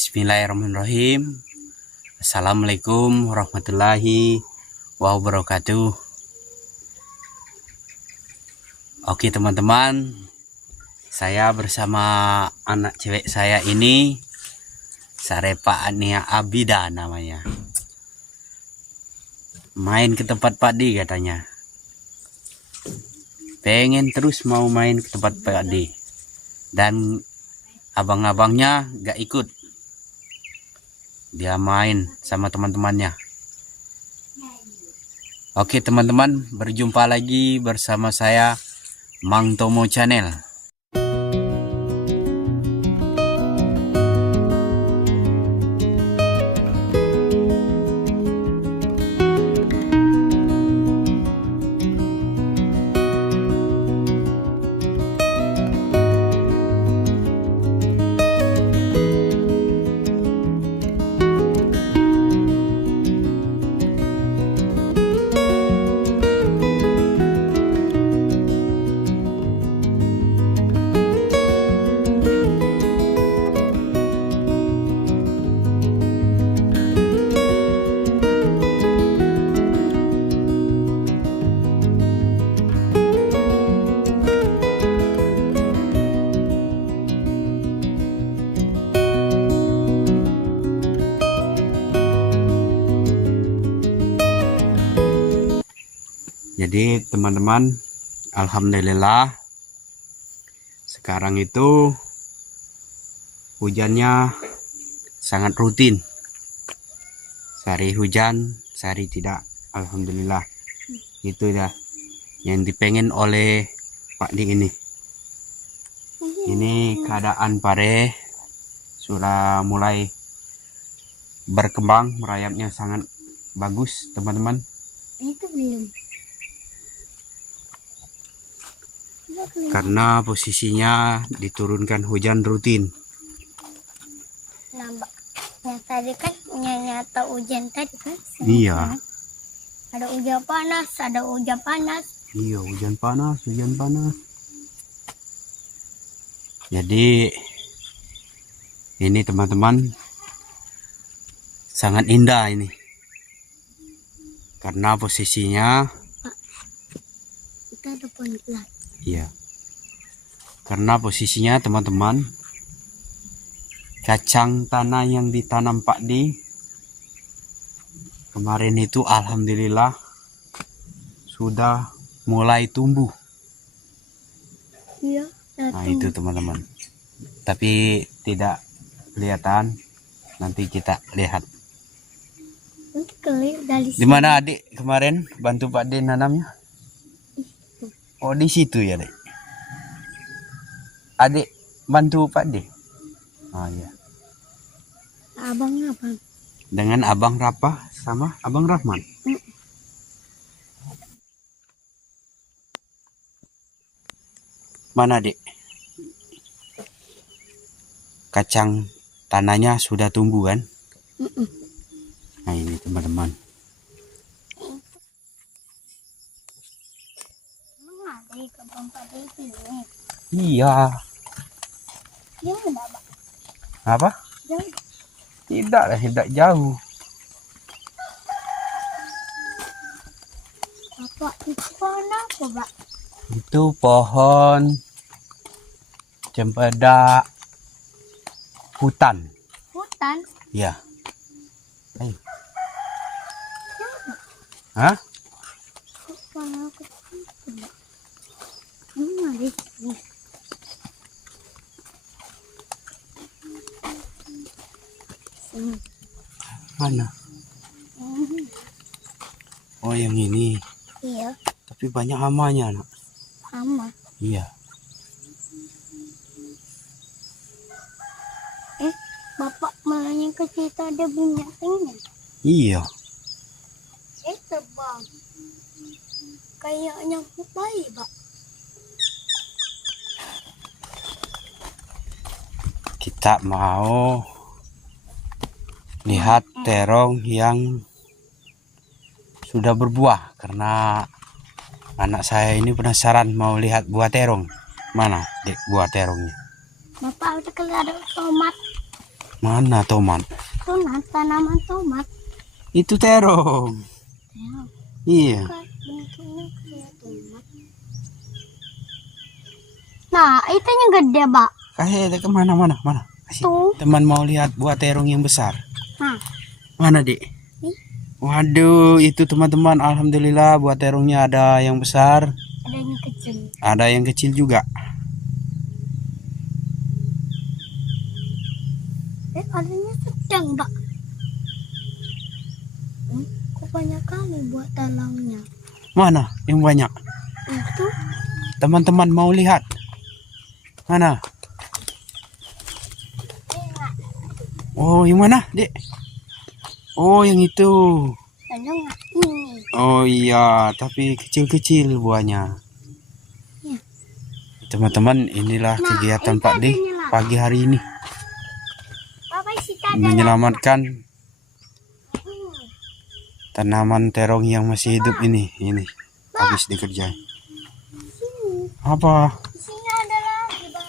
Bismillahirrahmanirrahim. Assalamualaikum warahmatullahi wabarakatuh. Oke teman-teman, saya bersama anak cewek saya ini, Sarepa Ania Abida namanya. Main ke tempat Pak D katanya. Pengen terus mau main ke tempat Pak D. Dan abang-abangnya gak ikut. Dia main sama teman-temannya. Oke teman-teman, berjumpa lagi bersama saya Mang Tomo Channel. Jadi teman-teman, alhamdulillah sekarang itu hujannya sangat rutin. Sehari hujan, sehari tidak. Alhamdulillah. Itu ya yang dipengen oleh Pak D ini. Ini keadaan pare sudah mulai berkembang, merayapnya sangat bagus teman-teman. Itu belum. Karena posisinya diturunkan hujan rutin. Nambah. Yang tadi kan nyata hujan tadi kan. Iya. Ada hujan panas, ada hujan panas. Iya, hujan panas, hujan panas. Jadi ini teman-teman sangat indah ini. Karena posisinya Kita ada pohon pelat. iya. Karena posisinya teman-teman, kacang tanah yang ditanam Pak D kemarin itu alhamdulillah sudah mulai tumbuh. Iya. Nah itu teman-teman. Tapi tidak kelihatan. Nanti kita lihat. Dari Di mana adik kemarin bantu Pak D nanamnya? Oh di situ ya dek. Adik bantu Pak D. Oh iya. abang. Dengan Abang Rapah sama Abang Rahman. Mana dek? Kacang tanahnya sudah tumbuh kan? Nah ini teman-teman. Ada ke tempat itu nih. Iya. Jangan Bapak. Apa? Jangan. Tidak lah, tidak jauh. Bapak itu pohon apa, Pak? Itu pohon cempedak hutan. Hutan. Ya. Ayo. Hah? Pohon apa? Ada sini. Sini. Mana? Oh yang ini. Iya, Tapi banyak hamanya nak. sama. Iya. Bapak malahnya ke situ ada bintangnya. Iya. Bang. Kayaknya baik, Pak. Kita mau lihat terong yang sudah berbuah karena anak saya ini penasaran mau lihat buah terong. Mana dek buah terongnya? Bapak udah kalau ada tomat. Mana tomat? Tomat, tanaman tomat. Itu terong. Ya, Iya. kan bentuknya kayak tomat. Nah, itu yang gede, Pak. Kasih ke mana? Kasih. Tuh. Teman mau lihat buah terong yang besar. Nah, Mana, Dik? nih, Waduh, itu teman-teman, alhamdulillah buah terongnya ada yang besar, ada yang kecil. ada yang kecil juga. Adanya sedang, Pak. Kok banyak kali buat talangnya. Mana yang banyak? Itu Teman-teman mau lihat? Mana? Oh, yang mana, Dek? Oh, yang itu. talangnya ini. Oh iya, tapi kecil-kecil buahnya. Ya. Teman-teman, inilah Nah, kegiatan itu Pak D adanya lah. pagi hari ini. Bapak isi ada Menyelamatkan tanaman terong yang masih hidup ini. Ini habis dikerjain. sini. Apa? Di sini ada lagi, Pak.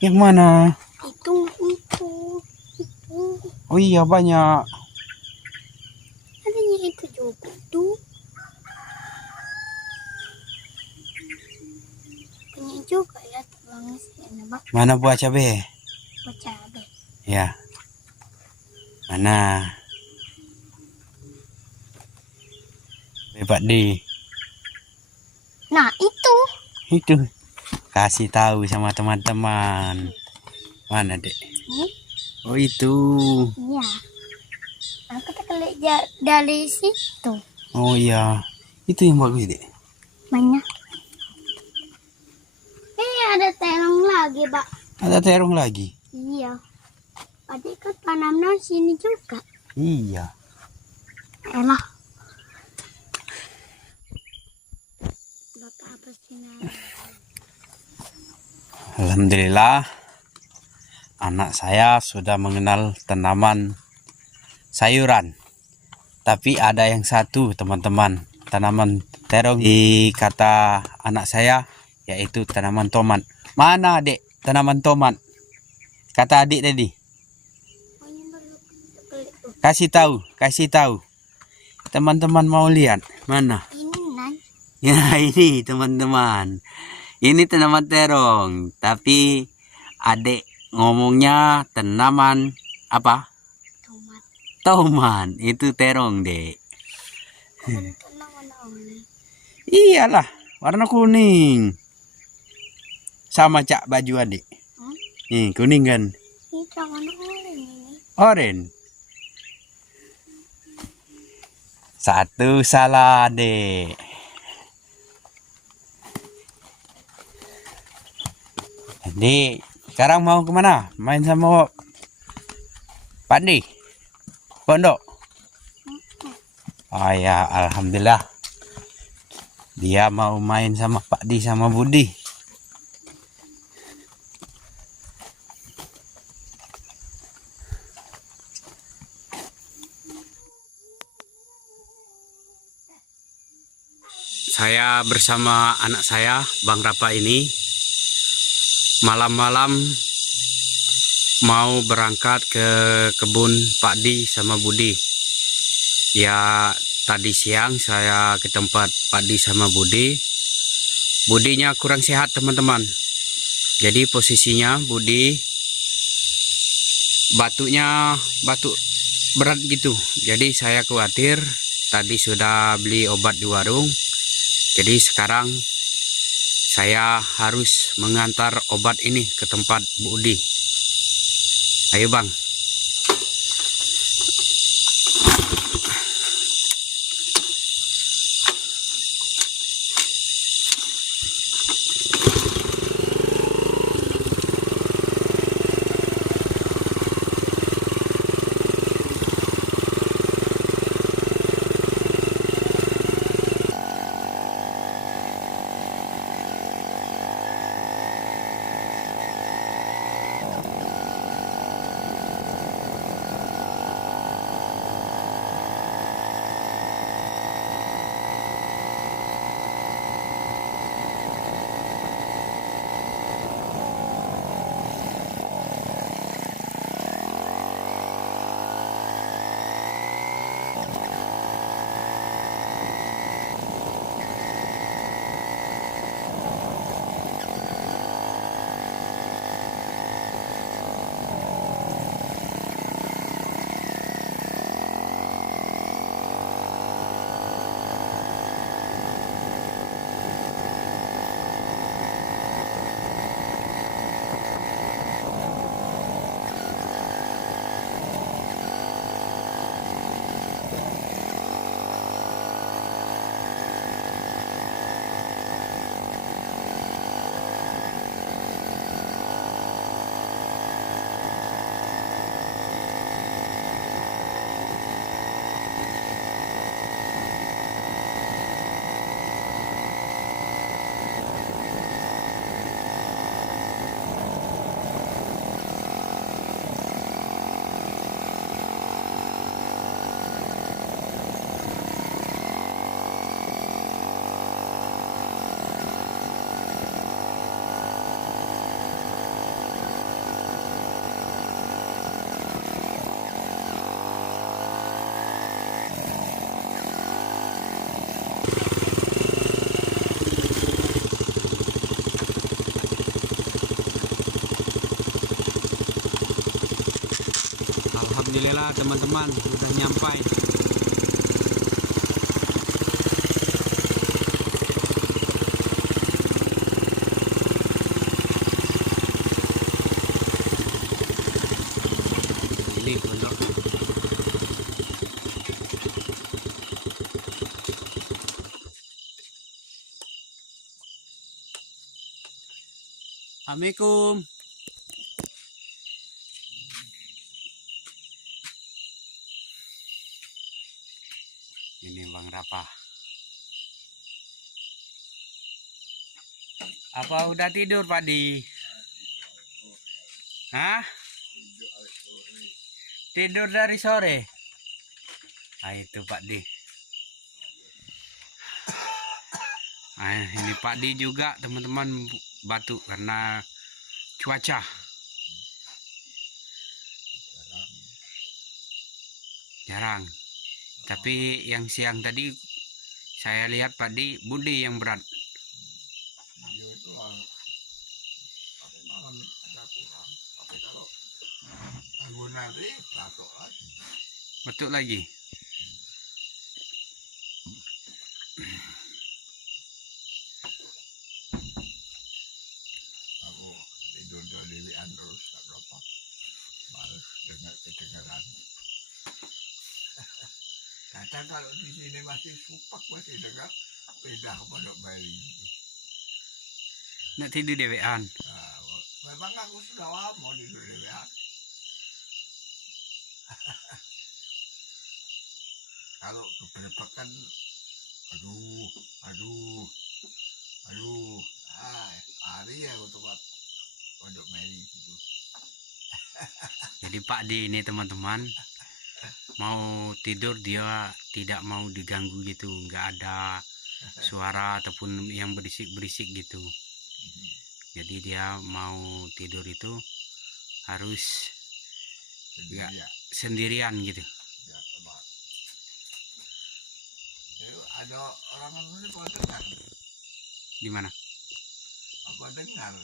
Yang mana? Itu. Oh iya, banyak. Adanya itu juga tuh. Punya juga ya tulangnya sini, Pak. Mana buah cabai? Buat cabai. Ya. Mana? Pak D. Nah, itu. Itu. Kasih tahu sama teman-teman. Mana, Dek? Nih, Oh, itu. iya. Aku terkelik dari situ. Oh iya. Itu yang bagus, Dek. Banyak. Ada terong lagi, Pak. Ada terong lagi. Iya. Adik kan tanamnya sini juga. Iya. Elah. Bapak apa sini? Alhamdulillah, anak saya sudah mengenal tanaman sayuran. Tapi ada yang satu, teman-teman, tanaman terong di kata anak saya, yaitu tanaman tomat. Mana, Dek, tanaman tomat? Kata adik tadi. Kasih tahu. Teman-teman mau lihat. Mana? Ini nan. Ya, ini teman-teman. Ini tanaman terong, tapi adik ngomongnya tanaman apa? Tomat. Tomat. Itu terong, Dek. Tenang warna oranye. Iyalah, warna kuning. Sama cak baju adik. Nih, kuning kan? Ini warna oranye ini. Oren. Satu salah, Dek. Jadi, sekarang mau kemana? Main sama Pak D? Pondok? Oh ya, alhamdulillah. Dia mau main sama Pak D sama Budi. Saya bersama anak saya, Bang Rapa ini, malam-malam mau berangkat ke kebun Pak D sama Budi. Ya, tadi siang saya ke tempat Pak D sama Budi. Budinya kurang sehat, teman-teman. Jadi posisinya Budi batuk berat gitu. Jadi saya khawatir, tadi sudah beli obat di warung. Jadi sekarang saya harus mengantar obat ini ke tempat Budi. Ayo, Bang. Alhamdulillah teman-teman sudah nyampai. Ini pondok. Assalamualaikum. Ini Bang Rapa. Apa udah tidur Pak Di? Hah? Tidur dari sore? Ah itu Pak Di. Nah, ini Pak Di juga teman-teman batuk karena cuaca. Jarang. Tapi yang siang tadi saya lihat Pak Di, Budi yang berat. Iya itu lah. Tapi malam ada kurang. Tapi kalau tangguh nanti batuk lagi. Batuk lagi. Aku tidur jalian terus tak berapa. Males dengar kedengaran. Kadang kalau di sini masih supak masih dengar, pindah ke Pondok Bali. Nak tidur dewean. Nah, memang aku sudah lama tidur dewean. Kalau keberepakan, aduh, hari ya untuk Pondok Bali gitu. Jadi Pak Di ini teman-teman mau tidur dia tidak mau diganggu gitu, nggak ada suara ataupun yang berisik-berisik gitu. Jadi dia mau tidur itu harus Sendiri ya. sendirian gitu. Ya, Pak. Itu ada orang ini kok dengar, Di mana? apa dengar?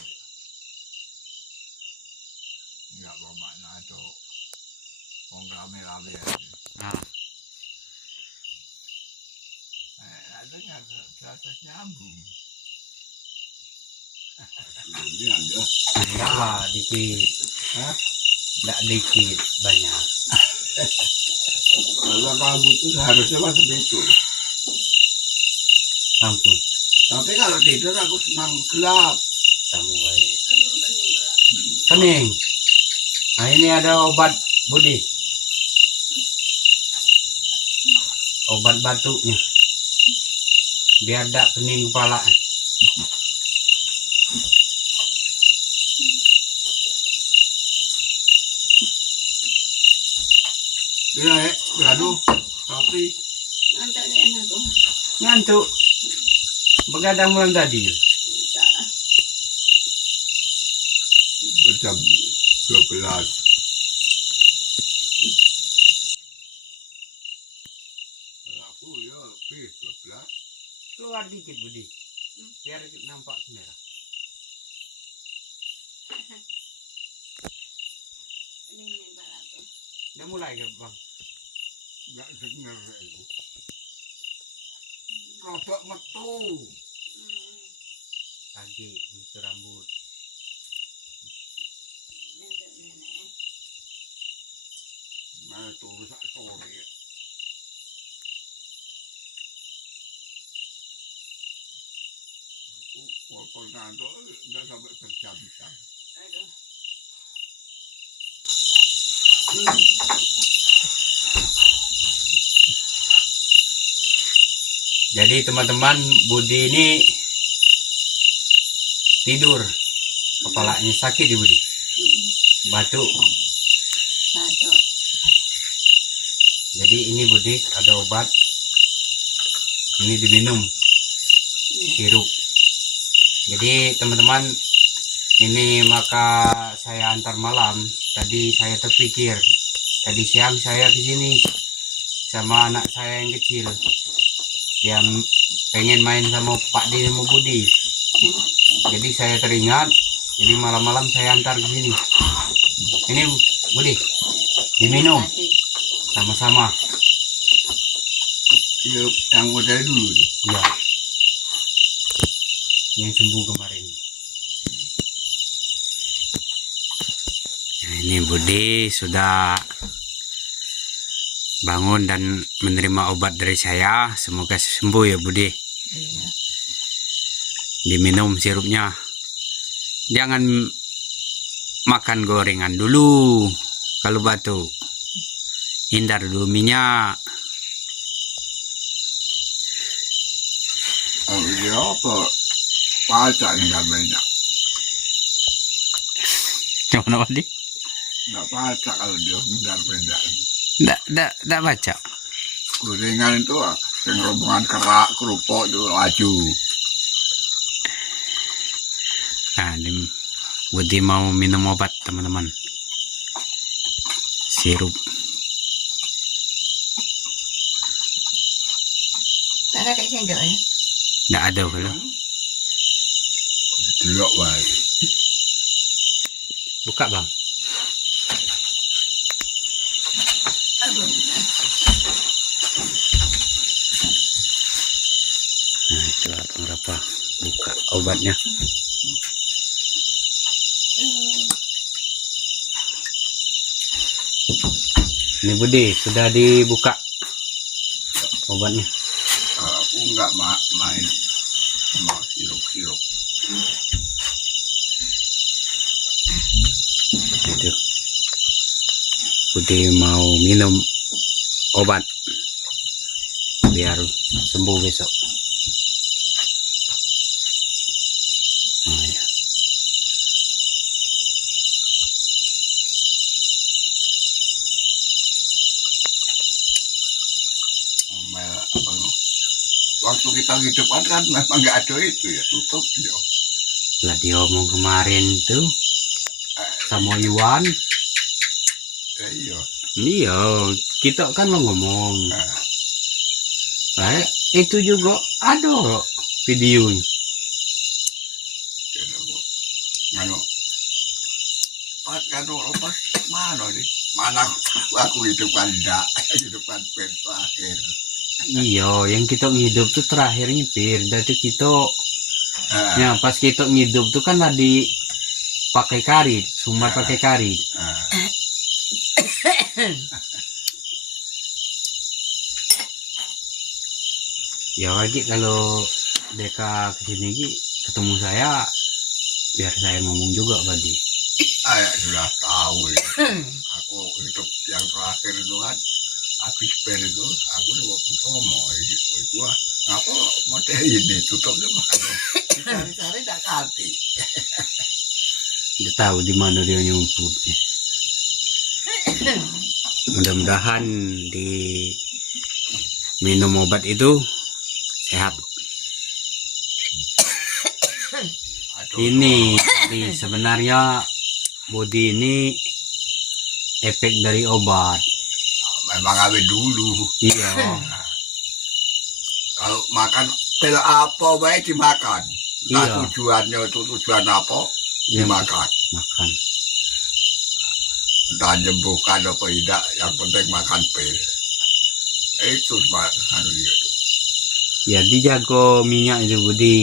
Enggak bermakna ada orang rame-rame aja. Ah, Dengar, rasa nyambung. enggak lah dikit. Hah? Enggak dikit, banyak. Kalau kamu itu seharusnya macam itu. Ampun, Tapi kalau tidur aku senang gelap. kamu baik. Pening. Nah ini ada obat Budi. Obat batuknya. Biar tidak pening kepala. Iya, gaduh. Tapi Ngantuk. Begadang malam tadi. jam 12. Aku ya lebih 12. Keluar dikit Budi. Biar nampak merah. Udah mulai ya Bang? Enggak denger itu. Rodok metu. Lagi itu rambut. Nah, turu sak sore. Aku walaupun ngantuk enggak sampai berjam-jam. Jadi teman-teman Budi ini tidur. Kepalanya sakit di Budi. Batuk. Jadi ini Budi ada obat. Ini diminum. Sirup. Jadi teman-teman ini maka saya antar malam. Tadi saya terpikir. Tadi siang saya ke sini sama anak saya yang kecil. Dia pengen main sama Pak D sama Budi. Jadi saya teringat. Jadi malam-malam saya antar ke sini. Ini Budi diminum. Sama-sama. Hidup yang model dulu. Ya. Yang sembuh kemarin. Nah, ini Budi sudah bangun dan menerima obat dari saya. Semoga sembuh ya Budi. Iya. Diminum sirupnya. Jangan makan gorengan dulu kalau batuk. Hindar dulu minyak. Oh iya apa? Baca nggak banyak. Yang mana Budi? Nggak baca kalau dia benar-benar. Nggak baca. Gorengan itu yang rombongan kerak, kerupuk itu laju. Nah, Budi mau minum obat teman-teman. Sirup. Tak ada kayak sendok ya. Nggak ada belum. Delok wae. Buka bang. Nah itu abang Rapa buka obatnya. Ini Budi sudah dibuka obatnya. Aku nggak main sama sirup-sirup. Itu Budi mau minum obat biar sembuh besok. Oh, ya. Apa, waktu kita hidupan kan memang nggak ada itu ya, tutup ya. Lah diomong kemarin tuh sama Yuan. Iya. Iya, kita kan lo ngomong. Nah, Itu juga ada videonya. nganu pas kanu pas mana nih mana aku hidupan enggak hidupan terakhir. Iya, yang kita ngidup tuh terakhir nyipir. Dari kita, ya pas kita ngidup tuh kan tadi pakai karit, sumber pakai karit. Ya lagi kalau Deka kesini Gi, ketemu saya, biar saya ngomong juga Badi. Saya sudah tahu ya. Aku hidup yang terakhir itu kan habis ber itu aku ngomong itu ngapa model ini tutupnya mana cari-cari tak ganti. Dia tahu di mana dia nyumput. Mudah-mudahan di minum obat itu sehat. Ini sebenarnya Budi ini efek dari obat. Memang awet dulu. Iya. Kalau makan pil apa baik dimakan. Nah, Iya. tujuannya itu tujuan apa dimakan. Makan. Entah menyembuhkan apa tidak, yang penting makan pil. Itu anu dia itu. Ya dijago minyak itu Budi.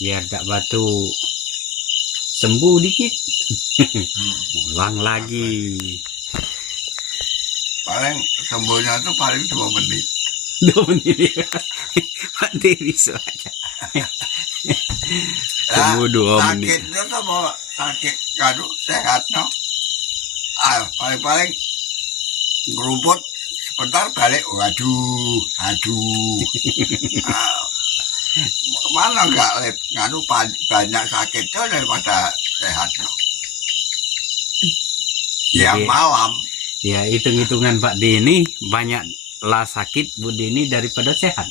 Biar tak batu sembuh dikit. Ulang lagi. Paling sembuhnya itu paling 2 menit. 2 menit. Pak Dewi aja. Sembuh 2 menit. Sakitnya sama sakit kanu sehat no. Paling ngerumput sebentar balik. Waduh, aduh. Mana enggak nganu banyak sakitnya daripada sehat no. Ya Jadi, malam. ya hitung-hitungan Pak D ini banyak lah sakit Budi ini daripada sehat.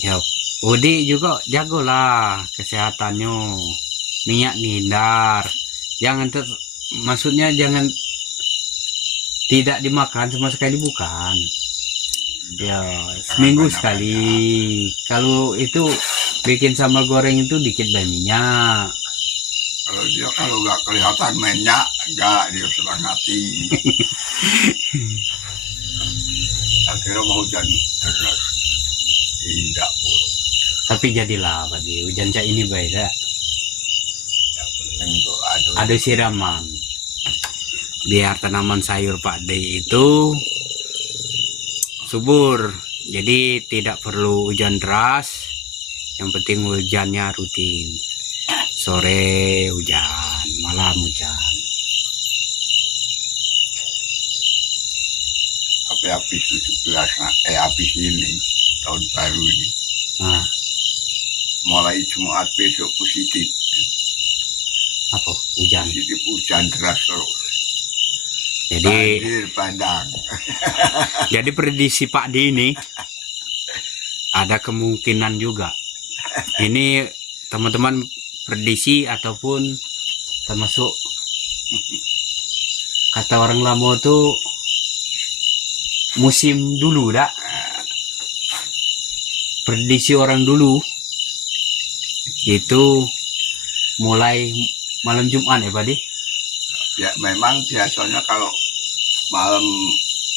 Ya Budi juga jagolah kesehatannya. Minyak hindar. Jangan maksudnya jangan tidak dimakan sama sekali bukan. Ya seminggu sekali. Kalau itu bikin sambal goreng itu dikit minyak. Kalau nggak kelihatan mainnya, nggak dia senang hati. Akhirnya mau hujan deras, tidak buruk. Tapi jadilah Pak Di, hujan cak ini baik ya. Yang penting tuh Ada siraman. Biar tanaman sayur Pak D itu subur. Jadi tidak perlu hujan deras. Yang penting hujannya rutin. Sore hujan, malam hujan. Tapi habis 17, habis ini tahun baru ini, Nah, mulai Jumat besok positif apa? Hujan. hujan deras terus. Jadi Banjir bandang. Jadi prediksi Pak D ini ada kemungkinan juga. Ini teman-teman prediksi ataupun termasuk kata orang lama tuh musim dulu dak. Prediksi orang dulu itu mulai malam Jumat ya Pak D? Ya memang biasanya kalau malam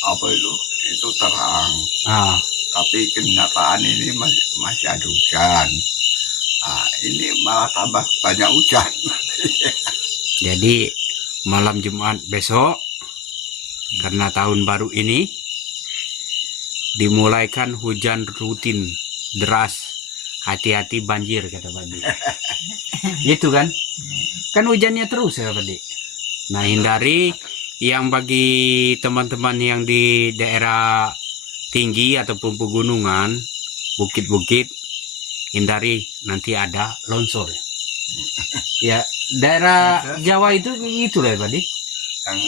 apa itu terang. Ah, Tapi kenyataan ini masih ada hujan. Ini malah tambah banyak hujan. jadi malam Jumat besok karena tahun baru ini dimulaikan hujan rutin deras, hati-hati banjir kata Pak D. Gitu kan? Kan hujannya terus ya Pak D. Nah, hindari yang bagi teman-teman yang di daerah tinggi ataupun pegunungan, bukit-bukit, hindari nanti ada longsor. Ya, daerah Jawa itu gitu lah Pak D. Yang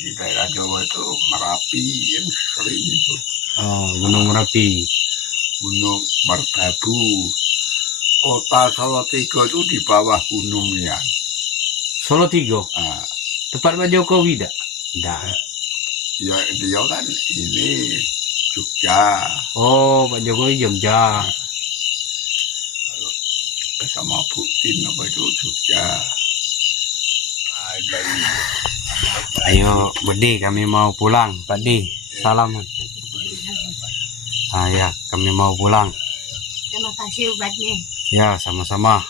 di daerah Jawa itu Merapi yang sering itu. Oh, Gunung Merapi. Gunung Merbabu. Kota Salatiga itu di bawah gunungnya. Solo Tigo. Nah, Tempat Pak Jokowi dak? Dak. ya dia kan ini Jogja Oh, Pak Jokowi Jogja. sama Putin apa itu Jogja. Dari Ayo, Budi, kami mau pulang. Pak D, salam. Ah ya, kami mau pulang. Terima kasih obatnya. Ya, sama-sama.